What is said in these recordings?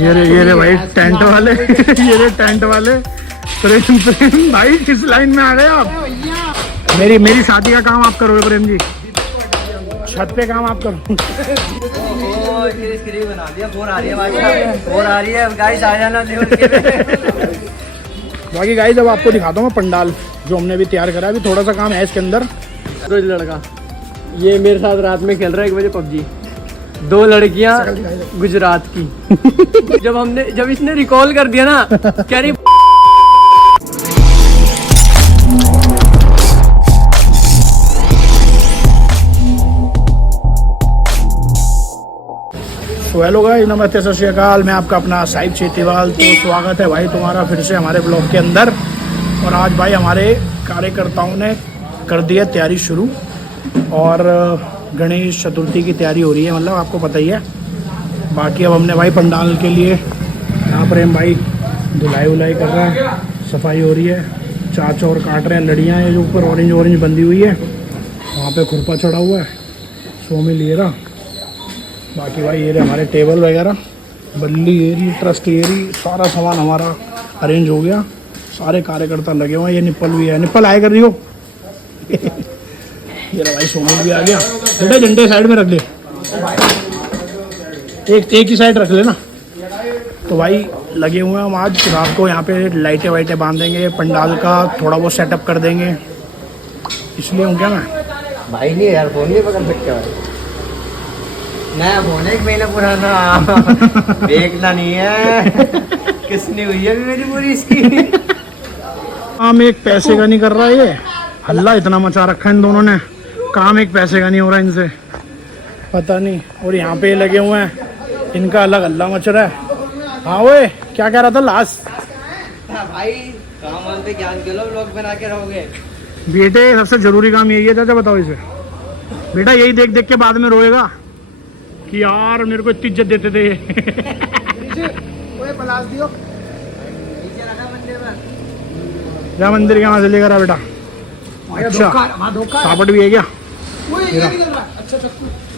ये रे भाई टेंट वाले ये रे टेंट वाले प्रेम प्रेम भाई किस लाइन में आ गए आप? मेरी शादी का काम आप करोगे प्रेम जी, छत पे काम आप करो। बाकी गाइस अब आपको दिखाता हूँ मैं पंडाल जो हमने अभी तैयार करा है। अभी थोड़ा सा काम है इसके अंदर। रोज लड़का ये मेरे साथ रात में खेल रहा है 1 बजे पबजी। 2 लड़कियां गुजरात की। जब इसने रिकॉल कर दिया ना कह रही हेलो गाइस, नमस्ते, सत श्री अकाल। मैं आपका अपना साहिब चेतीवाल। तो स्वागत है भाई तुम्हारा फिर से हमारे ब्लॉग के अंदर। और आज भाई हमारे कार्यकर्ताओं ने कर दी है तैयारी शुरू और गणेश चतुर्थी की तैयारी हो रही है, मतलब आपको पता ही है। बाकी अब हमने भाई पंडाल के लिए यहाँ प्रेम भाई धुलाई उलाई कर रहा है, सफाई हो रही है, चाच और काट रहे हैं लड़ियाँ हैं जो ऊपर ऑरेंज बंधी हुई है, वहाँ पे खुरपा चढ़ा हुआ है, सोमी लिए रहा। बाकी भाई ये हमारे टेबल वगैरह, बल्ली एरी, ट्रस्ट एरी, सारा सामान हमारा अरेंज हो गया। सारे कार्यकर्ता लगे हुए हैं। ये निप्पल भी है, निप्पल आए कर रही हो। ये भाई सोमी भी आ गया। बेटा झंडे साइड में रख दे, एक ही साइड रख लेना। तो भाई लगे हुए हैं हम आज रात को यहाँ पे लाइटें वाइटें बांधेंगे, पंडाल का थोड़ा बहुत सेटअप कर देंगे। इसलिए हूँ क्या मैं भाई नहीं यार, फोन नहीं पकड़ सकते भाई। नया फोन है 1 महीना पुराना। देखना नहीं है किसने हुई है मेरी पूरी इसकी। काम एक पैसे का नहीं कर रहा ये, हल्ला इतना मचा रखा है इन दोनों ने। काम एक पैसे का नहीं हो रहा इनसे, पता नहीं। और यहाँ पे लगे हुए हैं, इनका अलग हल्ला मच रहा है। हाँ वो क्या कह रहा था लास्ट? भाई काम पे ज्ञान के लो, ब्लॉग बना के रहोगे। बेटे सबसे जरूरी काम यही है। चाचा बताओ इसे। बेटा यही देख देख के बाद में रोएगा कि यार मेरे को इतनी इज्जत देते थे। क्या मंदिर क्या वहां से लेकर आ बेटा? अच्छा सापट भी है क्या?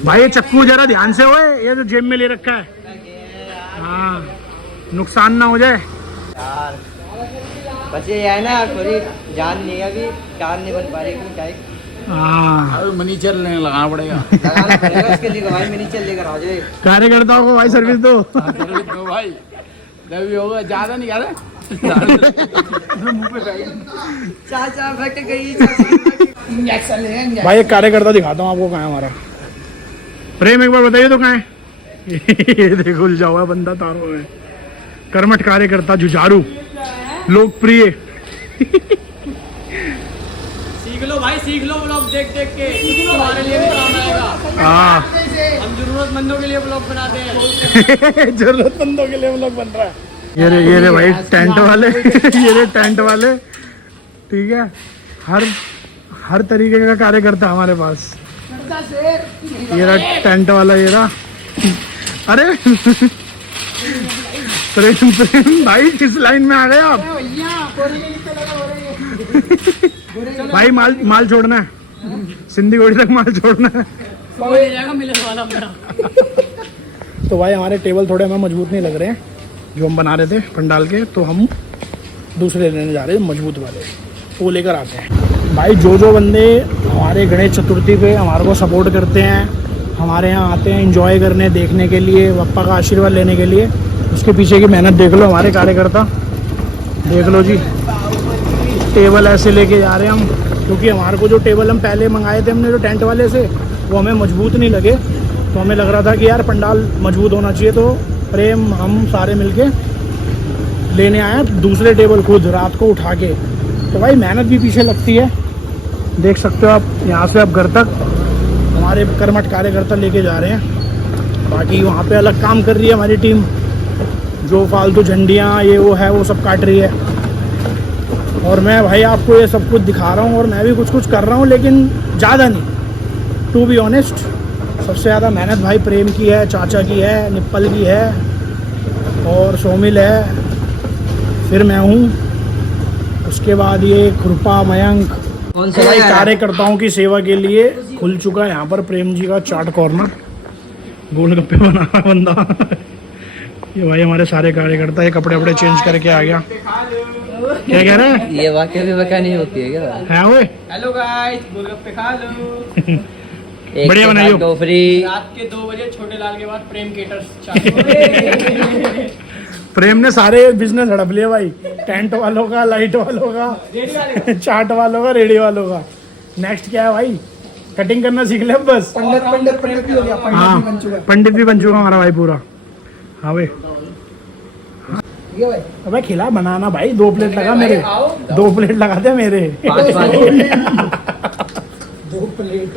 भाई ये चक्कू जरा ध्यान से होए, ये तो जेब में ले रखा है। हाँ नुकसान ना हो जाए यार। बच्चे ये है ना, थोड़ी जान नहीं है अभी, कार नहीं बन पा रही क्यों। हाँ मनीचर लगाना पड़ेगा। लगाना पड़ेगा उसके लिए भाई, मनीचर लेकर आ जाए। कार्यकर्ताओं को भाई सर्विस दो। दो भाई तभी होगा, ज्यादा नहीं कर चाचा फट गई। भाई एक कार्यकर्ता दिखाता हूँ आपको कहाँ है हमारा। प्रेम एक बार बताइए तो कहाँ है? ये देखो उलझा हुआ बंदा तारों में। कर्मठ कार्यकर्ता, जुझारू, लोकप्रिय। सीख लो भाई, सीख लो ब्लॉग देख देख के, तुम्हारे लिए भी काम आएगा। हाँ हम जरूरतमंदों के लिए ब्लॉग बनाते हैं। जरूरतमंदों के लिए ब्लॉग बन रहा है। ये रे भाई टेंट वाले ये रे टेंट वाले, ठीक है। हर तरीके का कार्यकर्ता हमारे पास। ये रहा टेंट वाला, ये रहा। अरे प्रेम भाई किस लाइन में आ गए आप? भाई माल छोड़ना है, सिंधी गोड़ी तक माल छोड़ना है। तो भाई हमारे टेबल थोड़े हमें मजबूत नहीं लग रहे हैं जो हम बना रहे थे पंडाल के, तो हम दूसरे लेने जा रहे हैं मजबूत वाले, तो वो लेकर आते हैं। भाई जो बंदे हमारे गणेश चतुर्थी पे हमारे को सपोर्ट करते हैं, हमारे यहाँ आते हैं एंजॉय करने, देखने के लिए, पप्पा का आशीर्वाद लेने के लिए, उसके पीछे की मेहनत देख लो। हमारे कार्यकर्ता देख लो जी, टेबल ऐसे लेके जा रहे हैं हम, क्योंकि हमारे को जो टेबल हम पहले मंगाए थे हमने जो टेंट वाले से, वो हमें मजबूत नहीं लगे। तो हमें लग रहा था कि यार पंडाल मजबूत होना चाहिए, तो प्रेम हम सारे मिलके लेने आए दूसरे टेबल खुद रात को उठा के। तो भाई मेहनत भी पीछे लगती है, देख सकते हो आप। यहाँ से अब घर तक हमारे कर्मठ कार्यकर्ता लेके जा रहे हैं। बाकी वहाँ पे अलग काम कर रही है हमारी टीम, जो फालतू झंडियाँ ये वो है वो सब काट रही है। और मैं भाई आपको ये सब कुछ दिखा रहा हूँ और मैं भी कुछ कर रहा हूँ, लेकिन ज़्यादा नहीं। टू बी ऑनेस्ट, सबसे ज़्यादा मेहनत भाई प्रेम की है, चाचा की है, निप्पल की है और सोमिल है, फिर मैं हूँ, उसके बाद ये खुरपा, मयंक। तो भाई कार्यकर्ताओं की सेवा के लिए खुल चुका है यहाँ पर प्रेम जी का चाट कॉर्नर। गोलगप्पे बना रहा बंदा। ये भाई हमारे सारे कार्यकर्ता ये कपड़े वपड़े चेंज करके आ गया। क्या कह रहे हैं? ये वाकई भी बका नहीं होती है क्या? है ओए हेलो गाइस, गोलगप्पे खा लो। बढ़िया बनाइयो। दो फ्री। रात के 2 बजे छोटे लाल के बाद प्रेम केटर्स चालू। प्रेम ने सारे बिजनेस हड़प लिए भाई, टेंट वालों का, लाइट वालों का, चाट वालों का, रेडी वालों का। नेक्स्ट क्या है भाई? कटिंग करना सीख ले बस। पंडित प्रेम भी हो गया, हाँ पंडित भी बन चुका हमारा भाई पूरा। हाँ भाई ये भाई अबे खिला बनाना भाई, 2 प्लेट लगा मेरे, 2 प्लेट लगा दे मेरे। 2 प्लेट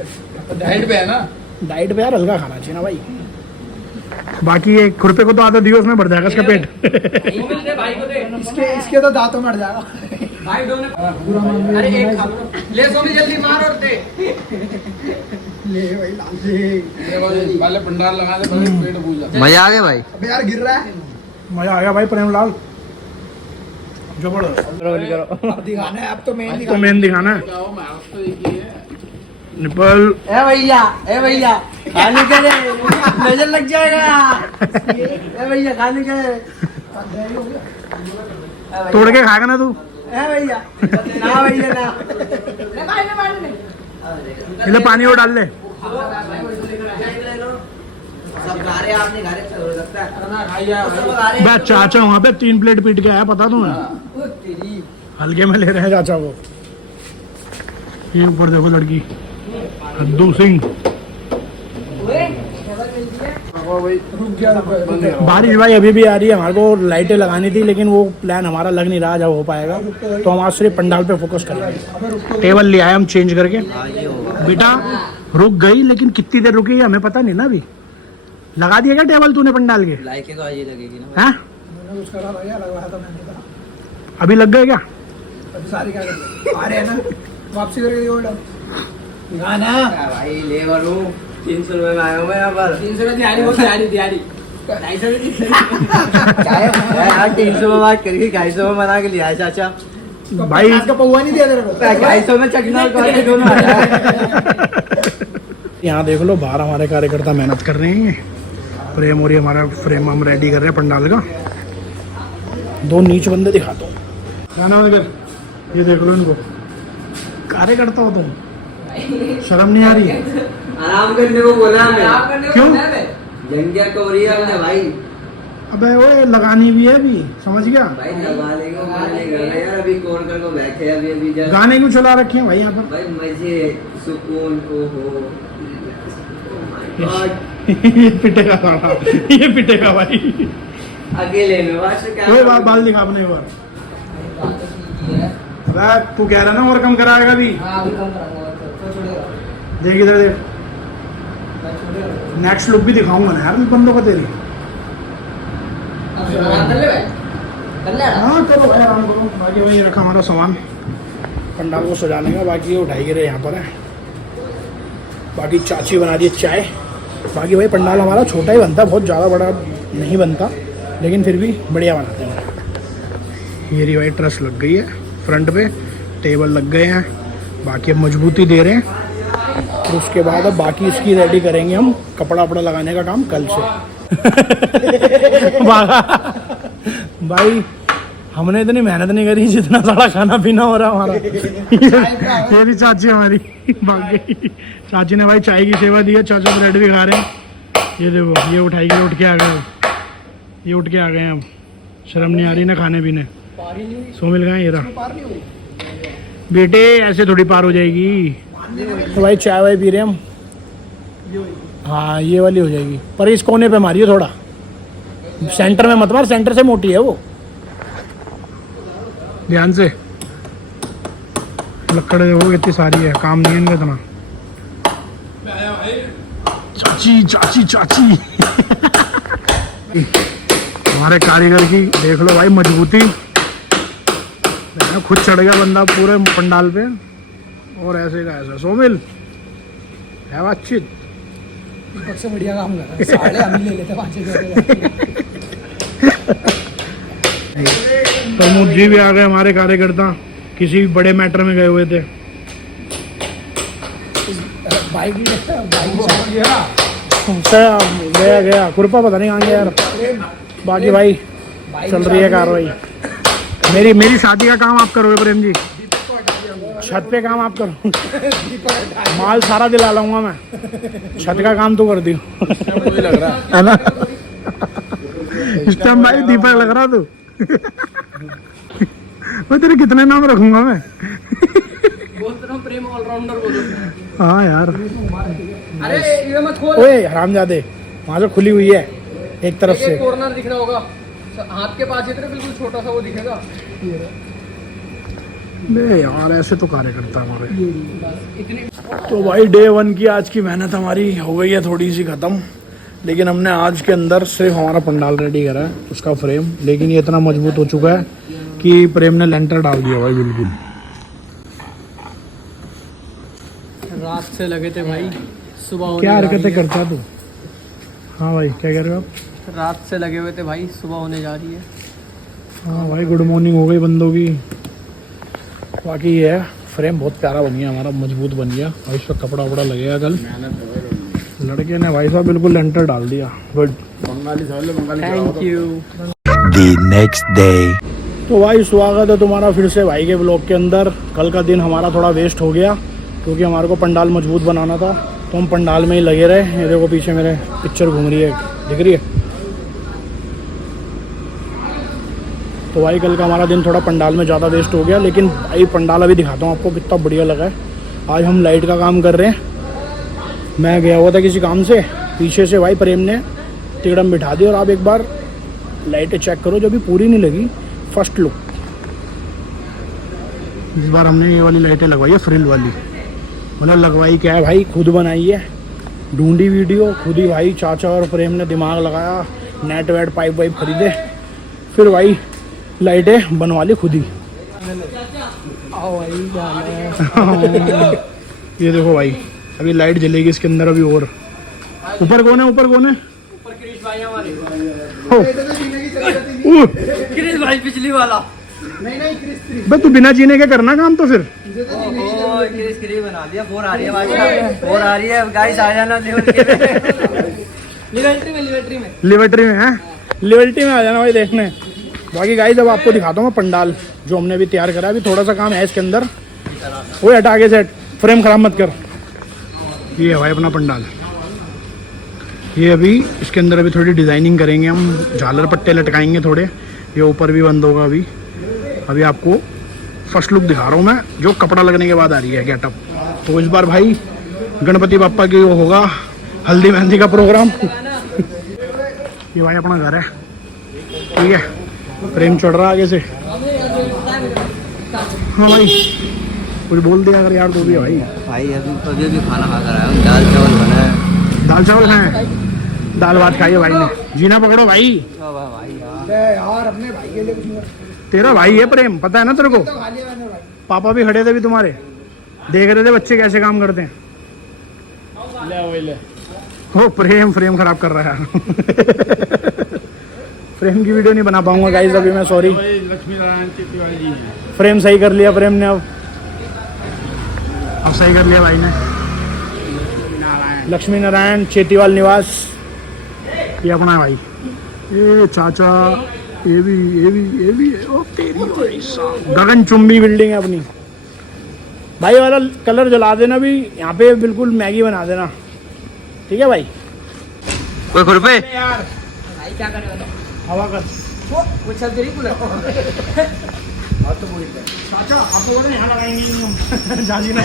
डाइट पे है ना। डाइट पे यार हल्का खाना चाहिए ना भाई। बाकी ये खुरपे को तो आधा दियो, उसमें भर जाएगा इसका पेट। भाई को दे। इसके तो दांतों में अड़ जाएगा। भाई दो ने। अरे एक खा लो। ले सोमी जल्दी मार और दे। ले भाई लाल ले। वाले पंडाल लगा दे, बस पेट भूल जाता है। मजा आ गया भाई। अबे यार गिर रहा है। मजा आ गया भाई प्रेमलाल, जबरदस्त। रोल करो। अब दिखाना है, अब तो मेन तो दिखाना मेन दिखाना है क्या हो, मैं आपको देखिए निपल। ए भैया खाने के लिए नजर लग जाएगा। ए भैया खाने के लिए। तोड़ के खाएगा ना तू? ए भैया ना भैया ना। इधर पानी और डाल ले। सब खा रहे आपने खा रहे हो सकता है। बस चाचा वहाँ पे 3 प्लेट पीट के आया, पता तुम्हें? हल्के में ले रहे हैं चाचा को। ये ऊपर देखो लड़की हद्दू सिंह। रुक गया। बारिश भाई अभी भी आ रही है, हमारे को लाइटें लगानी थी लेकिन वो प्लान हमारा लग नहीं रहा जब हो पाएगा, तो हम आज सिर्फ पंडाल पे फोकस करेंगे। टेबल ले आए हम चेंज करके। बेटा रुक गई, लेकिन कितनी देर रुकी हमें पता नहीं ना। अभी लगा दिया क्या टेबल तूने पंडाल के? लाइक तो आज ही लगेगी ना। हैं? मैंने उसका रहा भैया लगवाया था मैंने कहा। अभी लग गए क्या? अभी सारी क्या करते आ रहे हैं ना, वापसी करके दियो बेटा। गाना भाई लेबर हूँ, 300 रुपए में आया हूँ मैं यहाँ पर। 300 में दिहाड़ी हो, दिहाड़ी 250 यार 300 में बात करिए, 250 में बना के लिया है चाचा। भाई इसका पौवा नहीं दिया तेरे को। 250 में चकना और कॉफी दोनों आ जाए। यहाँ देख लो बाहर हमारे कार्यकर्ता मेहनत कर रहे हैं। प्रेम और ये हमारा फ्रेम हम रेडी कर रहे हैं पंडाल का। 2 नीच बंदे दिखाता हूँ। गाना बंद कर, ये देख लो इनको। कार्यकर्ता हो तुम, शर्म नहीं आ रही? आराम करने को बोला हमें। क्यों? जंगिया कोरिया हमने भाई। अबे ओए लगानी भी है अभी, समझ गया? भाई लगा लेंगे, गाने गा रहे यार, अभी कौन कर को बैठे अभी अभी जस्ट। गाने क्यों चला रखे हैं भाई यहाँ पर? भाई मजे सुकून को हो। ये पिटेगा साला, ये पिटेगा भाई। अकेले में बस क्या। कोई बात, बाल दिखा अपने एक बार। अबे तू कह रहा ना और कम कराएगा अभी। देख इधर देख, नेक्स्ट लुक भी दिखाऊंगा ना यार बंदों को तेरी। हाँ चलो भाई आराम करो। बाकी वही रखा हमारा सामान पंडाल को सजाने का, बाकी ये उठाई गिरे यहाँ पर है। बाकी चाची बना दी चाय। बाकी भाई पंडाल हमारा छोटा ही बनता है, बहुत ज़्यादा बड़ा नहीं बनता, लेकिन फिर भी बढ़िया बनाते हैं। ये रही भाई ट्रस लग गई है फ्रंट पे, टेबल लग गए हैं। बाकी अब मजबूती दे रहे हैं, और उसके बाद अब बाकी इसकी रेडी करेंगे हम, कपड़ा वपड़ा लगाने का काम कल से। भाई हमने इतनी मेहनत नहीं करी जितना सारा खाना पीना हो रहा हमारा। ये भी चाची हमारी भाग गई। चाची ने भाई चाय की सेवा दी है, चाचा ब्रेड भी खा रहे हैं। ये देखो ये उठाई के उठ के आ गए, ये उठ के आ गए हैं। अब शर्म नहीं आ रही ना खाने पीने। सो मिल गए ये रहा। बेटे ऐसे थोड़ी पार हो जाएगी। तो भाई चाय वाय पी रहे हम। हाँ ये वाली हो जाएगी, पर इस कोने पे मारियो थोड़ा, सेंटर में मत मार, सेंटर से मोटी है वो। ध्यान से। लकड़ देखो कितनी सारी है, काम नहीं है इनका इतना। चाची चाची चाची। हमारे कारीगर की देख लो भाई मजबूती। खुद चढ़ गया बंदा पूरे पंडाल पे, और ऐसे का ऐसा। सोमिल है बातचीत। दीपक से बढ़िया काम कर रहा है। साढ़े हम ही ले लेते 5 प्रमोद जी भी आ गए हमारे कार्यकर्ता, किसी बड़े मैटर में गए हुए थे। बाइक गया गया खुरपा पता नहीं कहाँ गया यार। बाकी भाई चल रही है कार्रवाई। मेरी शादी का काम आप करोगे प्रेम जी? छत पे काम आप करो। माल सारा दिला लाऊंगा मैं, छत का काम तो कर दियो। लग रहा है ना इस टाइम भाई दीपक लग रहा तू। मैं तेरे कितने नाम रखूंगा मैं। बोलते रहो प्रेम ऑलराउंडर बोलो। हाँ यार, अरे ये मत खोल। ओए हरामजादे, वहां से खुली हुई है एक तरफ से। एक कॉर्नर दिख रहा होगा हाथ के पास, इतना बिल्कुल छोटा सा वो दिखेगा। बे यार ऐसे तो कार्य करता है हमारे। इतनी तो भाई डे 1 की आज की मेहनत हमारी हो गई है थोड़ी सी ख़त्म, लेकिन हमने आज के अंदर सिर्फ हमारा पंडाल रेडी करा है, उसका फ्रेम। लेकिन ये इतना मजबूत हो चुका है कि प्रेम ने लेंटर डाल दिया भाई बिल्कुल। रात से लगे थे भाई, सुबह होने क्या जा रही हरकतें है। करता है तू? हाँ भाई क्या कह रहे हो आप? रात से लगे हुए थे भाई, सुबह होने जा रही है। हाँ भाई गुड मॉर्निंग हो गई बंदों की। बाकी ये है फ्रेम बहुत प्यारा बन गया हमारा, मजबूत बन गया। और इस पर कपड़ा वपड़ा लगेगा कल। लड़के ने भाई साहब बिल्कुल लेंटर डाल दिया। Good. Thank you. The next day. तो भाई स्वागत है तुम्हारा फिर से भाई के ब्लॉग के अंदर। कल का दिन हमारा थोड़ा वेस्ट हो गया क्योंकि हमारे को पंडाल मजबूत बनाना था, तो हम पंडाल में ही लगे रहे। ये देखो पीछे मेरे पिक्चर घूम रही है, दिख रही है? तो भाई कल का हमारा दिन थोड़ा पंडाल में ज़्यादा वेस्ट हो गया, लेकिन भाई पंडाल अभी दिखाता हूँ आपको कितना बढ़िया लगा है। आज हम लाइट का काम कर रहे हैं। मैं गया हुआ था किसी काम से, पीछे से भाई प्रेम ने तिकड़म बिठा दी। और आप एक बार लाइटें चेक करो, जो भी पूरी नहीं लगी, फर्स्ट लुक। इस बार हमने ये वाली लाइटें लगवाई है, फ्रिल वाली। मतलब लगवाई क्या है भाई, खुद बनाई है, ढूंढी वीडियो खुद ही भाई। चाचा और प्रेम ने दिमाग लगाया, नेट वेट पाइप वाइप खरीदे, फिर भाई लाइटें बनवा ली खुद ही। आओ भाई जाना है। ये देखो भाई अभी लाइट जलेगी इसके अंदर अभी। और ऊपर कौन है? ऊपर कौन है? ऊपर क्रिश भाई हमारे। क्रिश भाई पिछली वाला। नहीं क्रिस बे तू बिना जीने के करना काम तो फिर। क्रिश बना दिया। 4 आ रही है भाई, 4 आ रही है गाइस, आ जाना लिबर्टी में। लिबर्टी में है, लिबर्टी में आ जाना भाई देखने। बाकी गाइस अब आपको दिखाता हूँ मैं पंडाल जो हमने अभी तैयार करा है। अभी थोड़ा सा काम है इसके अंदर, वो हटा आगे से, फ्रेम खराब मत कर। ये है भाई अपना पंडाल। ये अभी इसके अंदर अभी थोड़ी डिज़ाइनिंग करेंगे हम, झालर पट्टे लटकाएंगे थोड़े। ये ऊपर भी बंद होगा अभी। अभी आपको फर्स्ट लुक दिखा रहा हूँ मैं, जो कपड़ा लगने के बाद आ रही है गेटअप। तो इस बार भाई गणपति बापा की वो होगा हल्दी मेहंदी का प्रोग्राम। ये भाई अपना घर है, ठीक है। प्रेम चढ़ रहा आगे से। हाँ भाई कुछ बोल दिया अगर यार, तो भी है भाई अभी खाना खा कर आया हूँ, दाल चावल बना है। दाल चावल खाए, दाल भात खाइए भाई ने। जीना पकड़ो भाई। यार अपने भाई के लिए कुछ नहीं। तेरा भाई है प्रेम, पता है ना तेरे को? तो खा लिया मैंने भाई। पापा भी खड़े थे भी तुम्हारे, देख रहे थे बच्चे कैसे काम करते हैं। हो फ्रेम खराब कर रहा है। फ्रेम की वीडियो नहीं बना पाऊंगा गाइस अभी मैं, सॉरी। लक्ष्मी नारायण चेतीवाल जी हैं। फ्रेम सही कर लिया प्रेम ने, अब सही कर लिया भाई ने। लक्ष्मी नारायण चेतीवाल निवास, ये अपना है भाई। ये चाचा, ये भी ओ तेरी भाई साहब, गगनचुंबी बिल्डिंग है अपनी। भाई वाला कलर जला देना भी यहाँ पे, बिल्कुल मैगी बना देना, ठीक है भाई? कोई खुरपे यार भाई क्या करेगा? हवा कर। वो चल तेरी कूलर। चाचा आप लोगों ने यहाँ लगाएंगे नहीं हम। झांसी ना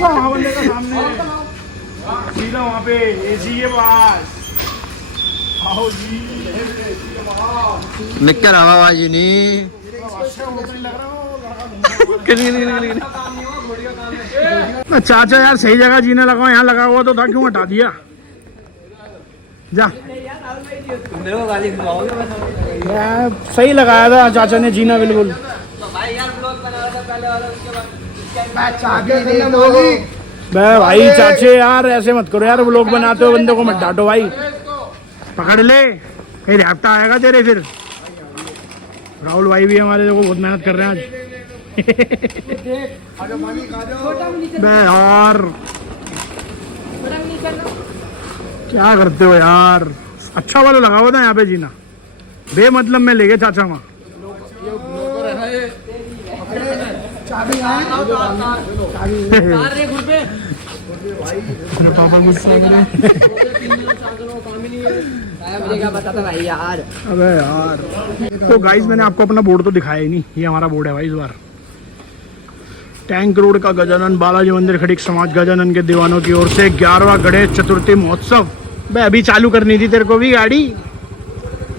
वहाँ बंदे का सामने सीधा वहाँ पे एसी के पास। आओ जी। निकल आवाज नहीं। चाचा यार सही जगह जीने लगाओ, यहाँ लगा हुआ तो था, क्यों हटा दिया? जा। मेरे को गाली खिलाओगे? यार सही लगाया था चाचा ने जीना बिल्कुल। भाई यार ब्लॉग बना रहा था पहले वाला, उसके बाद चाबी दे दो। बे भाई चाचे यार ऐसे मत करो यार, लोग बनाते हो बंदे को मत डांटो भाई। पकड़ ले, कहीं रैप्टा आएगा तेरे फिर। राहुल भाई भी हमारे देखो बहुत मेहनत कर रहे हैं आज। बे यार क्या करते हो यार, अच्छा वाला लगा हुआ था यहाँ पे जीना, बेमतलब में ले गए चाचा वहाँ। चाबी है पापा मुझसे मुझे क्या बताता भाई यार। अबे यार, तो गाइस मैंने आपको अपना बोर्ड तो दिखाया ही नहीं, ये हमारा बोर्ड है भाई इस बार। टैंक रोड का गजानन बालाजी मंदिर खड़ीक समाज गजानन के दीवानों की ओर से 11वां गणेश चतुर्थी महोत्सव। भाई अभी चालू करनी थी तेरे को भी गाड़ी।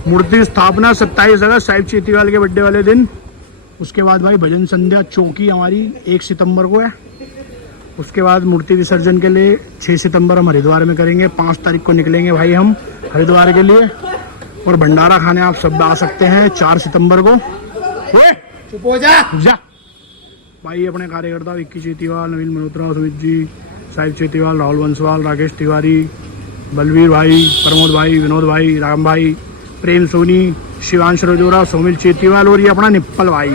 मूर्ति स्थापना 27 अगस्त साहिब चेतीवाल के बर्थडे वाले दिन। उसके बाद भाई भजन संध्या चौकी हमारी 1 सितंबर को है। उसके बाद मूर्ति विसर्जन के लिए 6 सितंबर हम हरिद्वार में करेंगे। 5 तारीख को निकलेंगे भाई हम हरिद्वार के लिए। और भंडारा खाने आप सब आ सकते हैं 4 सितंबर को। चुप हो जा। जा भाई अपने कार्यकर्ता विक्की चेतीवाल, नवीन मल्होत्रा, सुमित जी, साहिब चेतीवाल, राहुल बंसवाल, राकेश तिवारी, बलवीर भाई, प्रमोद भाई, विनोद भाई, राम भाई, प्रेम सोनी, शिवांश रजोरा, सोमिल चेतीवाल और ये अपना निप्पल भाई।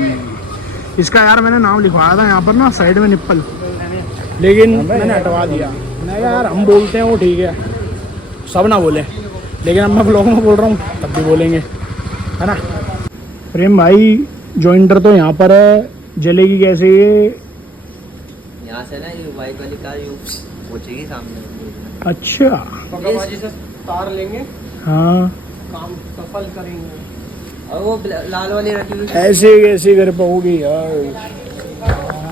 इसका यार मैंने नाम लिखवाया था यहाँ पर ना साइड में निप्पल, लेकिन मैंने हटवा दिया। मैं कहा यार हम बोलते हैं वो ठीक है, सब ना बोले, लेकिन अब मैं ब्लॉग में बोल रहा हूँ तब भी बोलेंगे, है ना। प्रेम भाई जॉइंटर तो यहाँ पर है, जलेगी कैसे ये? यहाँ से ना ये बाइक वाली कार यूँ पहुँचेगी सामने। अच्छा पकाबाजी से तार लेंगे, हाँ, काम सफल करेंगे। और वो लाल वाली रखी हुई ऐसे कैसे कर पाओगी यार?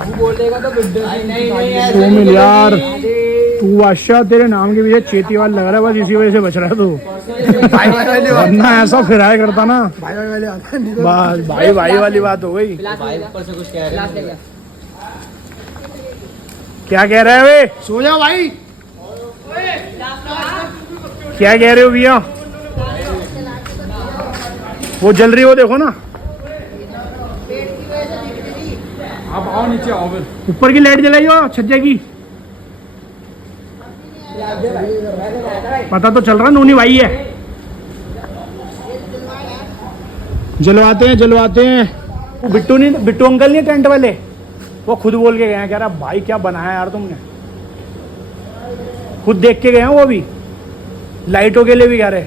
तू बोलेगा तो सोमिल यार तू बादशाह, तेरे नाम के पीछे चेतीवाल लग रहा है, बस इसी वजह से बच रहा है तू। वरना ऐसा फिराया करता ना। भाई वाले आता नहीं तो बस भाई भाई वाली बात हो गई। बाइक ऊपर से कुछ कह रहे हैं। क्या कह रहे हैं वे? सो जा भाई। क्या कह रहे हो भैया? वो जल रही हो देखो ना, आप आओ नीचे आओ फिर। ऊपर की लाइट जलाई हो छज्जे की। पता तो चल रहा नूनी भाई है। जलवाते हैं जलवाते हैं। वो बिट्टू नहीं, बिट्टू अंकल नहीं टेंट वाले, वो खुद बोल के गए हैं, कह रहा भाई क्या बनाया यार तुमने। खुद देख के गए हैं वो भी, लाइटों के लिए भी कह रहे,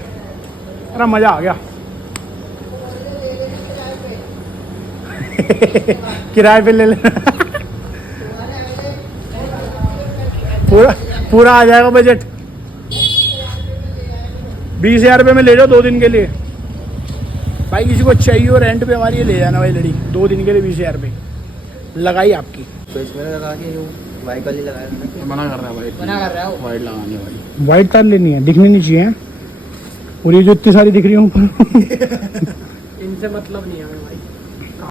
अरे मजा आ गया। किराए पे ले लेना। पूरा आ जाएगा बजट। 20,000 रुपये में ले जाओ 2 दिन के लिए। भाई किसी को चाहिए हो रेंट पे हमारी ये ले जाना भाई लड़ी, 2 दिन के लिए 20,000 रुपये लगाई आपकी। तो इसमें लगा के यूँ बाइक वाली लगाया। मना कर रहा है भाई, मना कर रहा हूँ। वाइट लगाने भाई। वाइट तार लेनी है, दिखनी नहीं चाहिए। और ये जो इतनी सारी दिख रही हूँ इनसे मतलब नहीं है हमें भाई।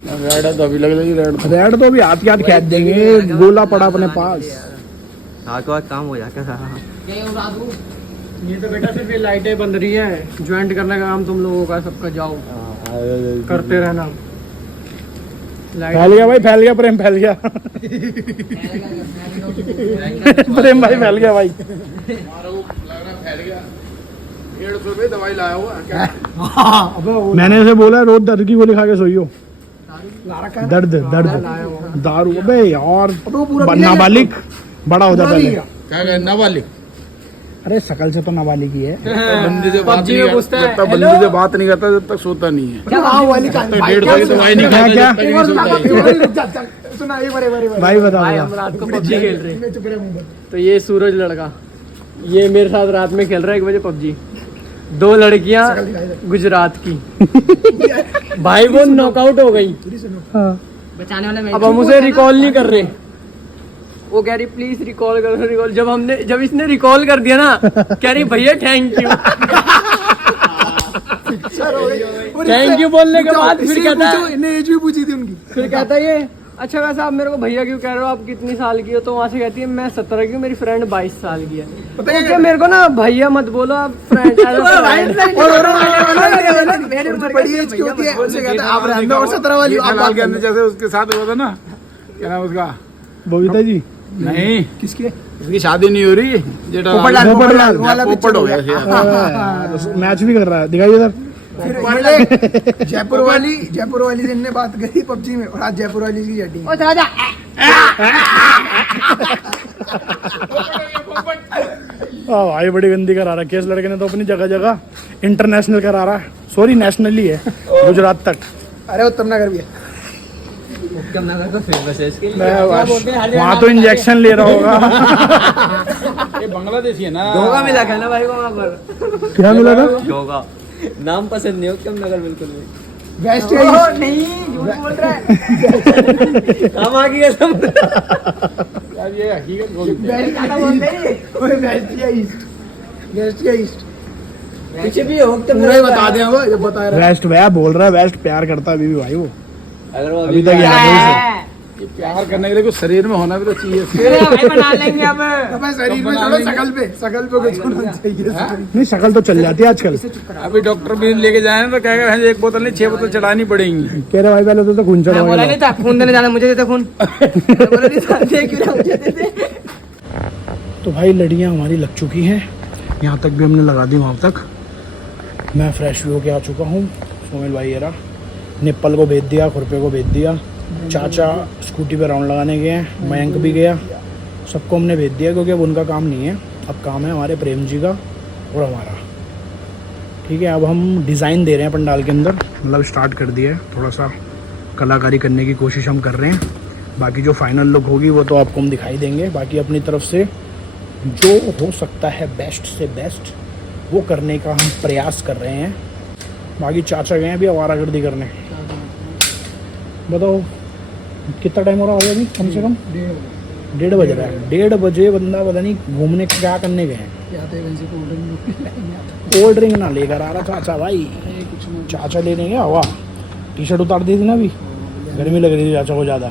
रेड है तो अभी लग जाएगी रेड। रेड तो अभी हाथ के हाथ खेच देंगे, गोला पड़ा अपने पास। हाथ का काम हो जाता सारा। ये तो बेटा सिर्फ ये लाइटें बंद रही हैं, ज्वाइंट करने का काम तुम लोगों का, सबका जाओ करते रहना। फैल गया भाई, फैल गया प्रेम, फैल गया। प्रेम भाई फैल गया भाई। 150 रुपये दवाई लाया हुआ क्या? मैंने इसे बोला रोज दर्द की गोली खा के सोइयो। दर्द दर्द दारू। अबे यार नाबालिग बड़ा हो जाता है। क्या कह नाबालिग? अरे शकल से तो नाबालिग ही है। बंदी से बात PUBG नहीं में करता, पूछता है, जब तक बंदी से बात नहीं करता जब तक सोता नहीं है। क्या हाँ वाली का तब तक 150 की दवाई नहीं क्या खाता क्या? जब तक नहीं सोता है। सुना एक बार भाई बता भाई बता। हम रात को पबजी खेल रहे हैं, चुप रहे मुंह पर। तो ये सूरज लड़का ये मेरे साथ रात में खेल रहा है 1 बजे पबजी। 2 लड़कियां गुजरात की भाई वो नॉकआउट हो गई। हाँ। अब हम उसे रिकॉल नहीं कर रहे। वो कह रही प्लीज रिकॉल करो रिकॉल। जब इसने रिकॉल कर दिया ना, कह रही भैया थैंक यू। थैंक यू बोलने के बाद फिर कहता है, इन्हें एज भी पूछी थी उनकी। फिर कहता है ये अच्छा वैसे आप मेरे को भैया क्यों कह रहे हो, आप कितनी साल की हो? तो वहाँ से कहती है मैं 17 की हूँ, मेरी फ्रेंड 22 साल की है। तो क्या मेरे को ना भैया मत बोलो, आप फ्रेंड। बड़ी एज की होती है, उसे कहता है आप रहने और 17 वाली आप लाल के अंदर जैसे उसके साथ हुआ था ना, क्या नाम उसका? बबीता जी नहीं, किसके? उसकी शादी नहीं हो रही। पोपटलाल पोपटलाल वाला पोपट हो गया। मैच भी कर रहा है, दिखाइए सर। फिर जयपुर वाली से इनने बात करी पबजी में, और आज जयपुर वाली की चैटिंग। भाई बड़ी गंदी करा रखी है इस लड़के ने तो अपनी जगह जगह इंटरनेशनल करा रहा है, सॉरी नेशनल ही है, गुजरात तक। अरे उत्तम नगर भी है। उत्तम नगर तो फेमस है इसके लिए। वहाँ तो इंजेक्शन ले रहा होगा। ये बांग्लादेशी है ना। धोखा मिला था ना भाई को वहाँ पर। क्या मिला था? धोखा। नाम पसंद नहीं उत्तम नगर बिल्कुल भी। वेस्ट नहीं झूठ बोल रहा है। हम आगे गए सब। यार ये हकीकत बोलते हैं। वेस्ट या ईस्ट पीछे भी है उत्तम पूरा ही नगर। बता दें वो जब बता रहे वेस्ट भैया बोल रहा है, वेस्ट प्यार करता है अभी भी भाई वो, अगर वो अभी तक याद है उसे। ये प्यार करने के लिए कुछ शरीर में होना भी तो चाहिए। भाई बना लेंगे अब। हैं शरीर में छोड़ो, शकल पे कुछ होना चाहिए। नहीं शक्ल तो चल जाती है आजकल। अभी डॉक्टर भी लेके जाए तो क्या कहेंगे, एक बोतल नहीं 6 बोतल चढ़ानी पड़ेंगी। कह रहे भाई पहले तो खून चढ़ा बोला नहीं था खून देने जाना, मुझे देते खून। बोला नहीं था दे क्यों ना मुझे दे दे। तो भाई लड़ियाँ हमारी लग चुकी हैं, यहाँ तक भी हमने लगा दी, वहाँ तक। मैं फ्रेश भी होके आ चुका हूँ। सोमिल भाई येरा निप्पल को भेज दिया, खुरपे को भेज दिया, चाचा स्कूटी पे राउंड लगाने गए हैं, मयंक भी गया, सबको हमने भेज दिया क्योंकि अब उनका काम नहीं है, अब काम है हमारे प्रेम जी का और हमारा। ठीक है, अब हम डिज़ाइन दे रहे हैं पंडाल के अंदर, मतलब स्टार्ट कर दिया है, थोड़ा सा कलाकारी करने की कोशिश हम कर रहे हैं। बाकी जो फाइनल लुक होगी वो तो आपको हम दिखाई देंगे। बाकी अपनी तरफ से जो हो सकता है बेस्ट से बेस्ट वो करने का हम प्रयास कर रहे हैं। बाकी चाचा गए हैं अभी आवारागर्दी करने। बताओ कितना टाइम हो रहा होगा अभी? कम से कम 1:30 बज रहा है। 1:30 बजे बंदा पता नहीं घूमने क्या करने गए हैं। कोल्ड ड्रिंक ना लेकर आ रहा चाचा भाई, चाचा लेने गया हवा। टी शर्ट उतार दी थी ना, अभी गर्मी लग रही थी चाचा को ज़्यादा,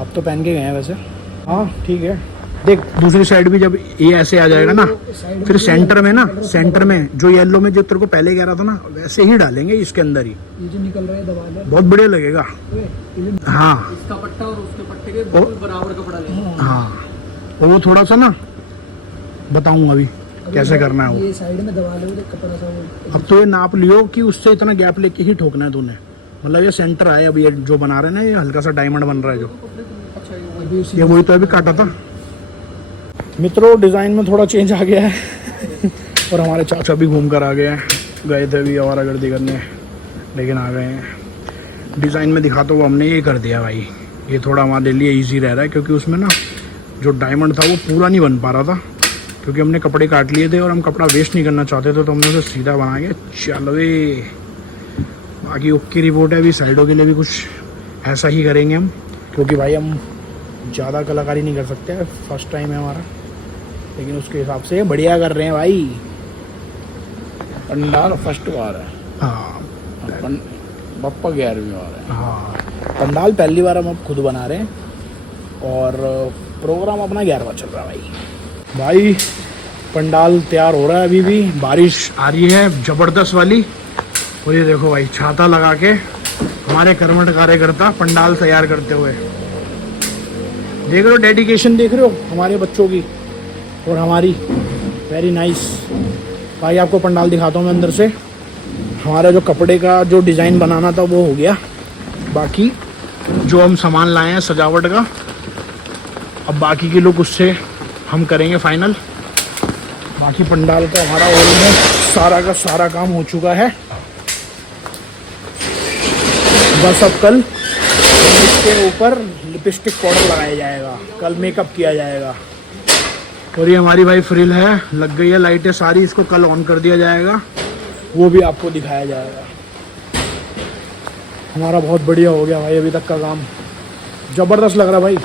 अब तो पहन के गए हैं वैसे। हाँ ठीक है, देख दूसरी साइड भी जब ये ऐसे आ जाएगा ना, फिर सेंटर में ना, सेंटर में जो येलो में जो तेरे को पहले कह रहा था ना, वैसे ही डालेंगे इसके अंदर ही। ये जो निकल रहा है दबा दे। बहुत बढ़िया लगेगा। हाँ इसका पट्टा और उसके पट्टे के बिल्कुल बराबर कपड़ा लेंगे। हाँ, और वो थोड़ा सा ना बताऊंगा अभी कैसे करना है वो। ये साइड में दबा लो कपड़ा सा। अब तो ये नाप लियो कि उससे इतना गैप लेके ही ठोकना है तूने, मतलब ये सेंटर आए अभी, ये जो बना रहे हैं ना, ये हल्का सा डायमंड बन रहा है जो, ये वही तो अभी काटा था। मित्रों डिज़ाइन में थोड़ा चेंज आ गया है और हमारे चाचा भी घूम कर आ गए हैं, गए थे अभी आवारागर्दी करने लेकिन आ गए हैं। डिज़ाइन में दिखा तो वो हमने ये कर दिया भाई, ये थोड़ा हमारे लिए इजी रह रहा है क्योंकि उसमें ना जो डायमंड था वो पूरा नहीं बन पा रहा था, क्योंकि हमने कपड़े काट लिए थे और हम कपड़ा वेस्ट नहीं करना चाहते थे, तो हमने उसे सीधा बना के चलवे। बाकी ओके रिपोर्ट है, अभी साइडों के लिए भी कुछ ऐसा ही करेंगे हम, क्योंकि भाई हम ज़्यादा कलाकारी नहीं कर सकते, फर्स्ट टाइम है हमारा, लेकिन उसके हिसाब से बढ़िया कर रहे हैं भाई। पंडाल फर्स्ट बार है, हाँ बप्पा 11वीं बार है। हाँ, पंडाल पहली बार हम अब खुद बना रहे हैं और प्रोग्राम अपना 11वां चल रहा है भाई। भाई पंडाल तैयार हो रहा है, अभी भी बारिश आ रही है ज़बरदस्त वाली, और ये देखो भाई छाता लगा के हमारे कर्मठ कार्यकर्ता पंडाल तैयार करते हुए, देख रहे हो डेडिकेशन, देख रहे हो हमारे बच्चों की और हमारी, वेरी नाइस। भाई आपको पंडाल दिखाता हूँ मैं अंदर से। हमारा जो कपड़े का जो डिज़ाइन बनाना था वो हो गया, बाकी जो हम सामान लाए हैं सजावट का, अब बाकी के लोग उससे हम करेंगे फाइनल। बाकी पंडाल का हमारा ऑलमोस्ट सारा का सारा काम हो चुका है, बस अब कल इसके ऊपर लिपस्टिक पाउडर लगाया जाएगा, कल मेकअप किया जाएगा। और ये हमारी भाई फ्रिल है, लग गई है लाइटें सारी, इसको कल ऑन कर दिया जाएगा, वो भी आपको दिखाया जाएगा। हमारा बहुत बढ़िया हो गया भाई, अभी तक का काम ज़बरदस्त लग रहा है भाई,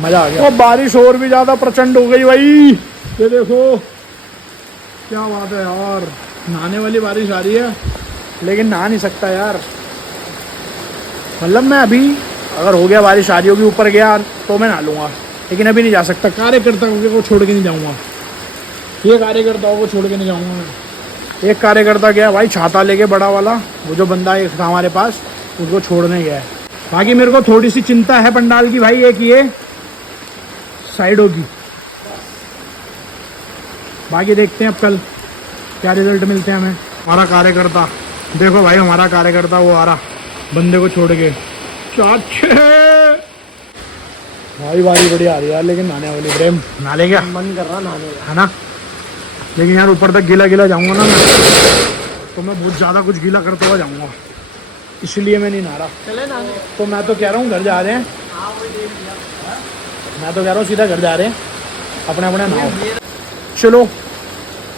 मज़ा आ गया। और बारिश और भी ज़्यादा प्रचंड हो गई भाई, ये देखो क्या बात है यार, नहाने वाली बारिश आ रही है लेकिन नहा नहीं सकता यार। मतलब मैं अभी अगर हो गया बारिश आ रही होगी ऊपर गया तो मैं नहा लूँगा, लेकिन अभी नहीं जा सकता, कार्यकर्ताओं को छोड़ के नहीं जाऊँगा, ये कार्यकर्ताओं को छोड़ के नहीं जाऊँगा मैं। एक कार्यकर्ता गया भाई छाता लेके बड़ा वाला, वो जो बंदा एक था हमारे पास, उसको छोड़ने गया है। बाकी मेरे को थोड़ी सी चिंता है पंडाल की भाई, एक ये साइडों की, बाकी देखते हैं अब कल क्या रिजल्ट मिलते हैं हमें। हमारा कार्यकर्ता देखो भाई, हमारा कार्यकर्ता वो आ रहा बंदे को छोड़ के, चाचे भाई बारी बढ़िया आ रही यार, लेकिन नहाने वाली प्रेम नहा ले क्या मन कर रहा नहाने का। है ना, लेकिन यार ऊपर तक गीला गीला जाऊंगा ना मैं, तो मैं बहुत ज़्यादा कुछ गीला करता हुआ जाऊंगा, इसलिए मैं नहीं नहा रहा। चले ना तो मैं तो कह रहा हूँ घर जा रहे हैं, मैं तो कह रहा हूँ सीधा घर जा रहे हैं, अपने अपने नहाओ। चलो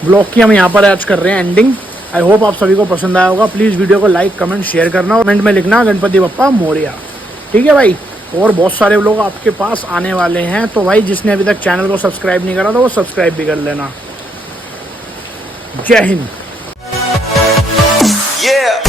ब्लॉग की हम यहाँ पर आज कर रहे हैं एंडिंग। आई होप आप सभी को पसंद आया होगा। प्लीज़ वीडियो को लाइक कमेंट शेयर करना और कमेंट में लिखना गणपति बप्पा मोरिया, ठीक है भाई। और बहुत सारे लोग आपके पास आने वाले हैं, तो भाई जिसने अभी तक चैनल को सब्सक्राइब नहीं करा तो वो सब्सक्राइब भी कर लेना। जय हिंद। Yeah.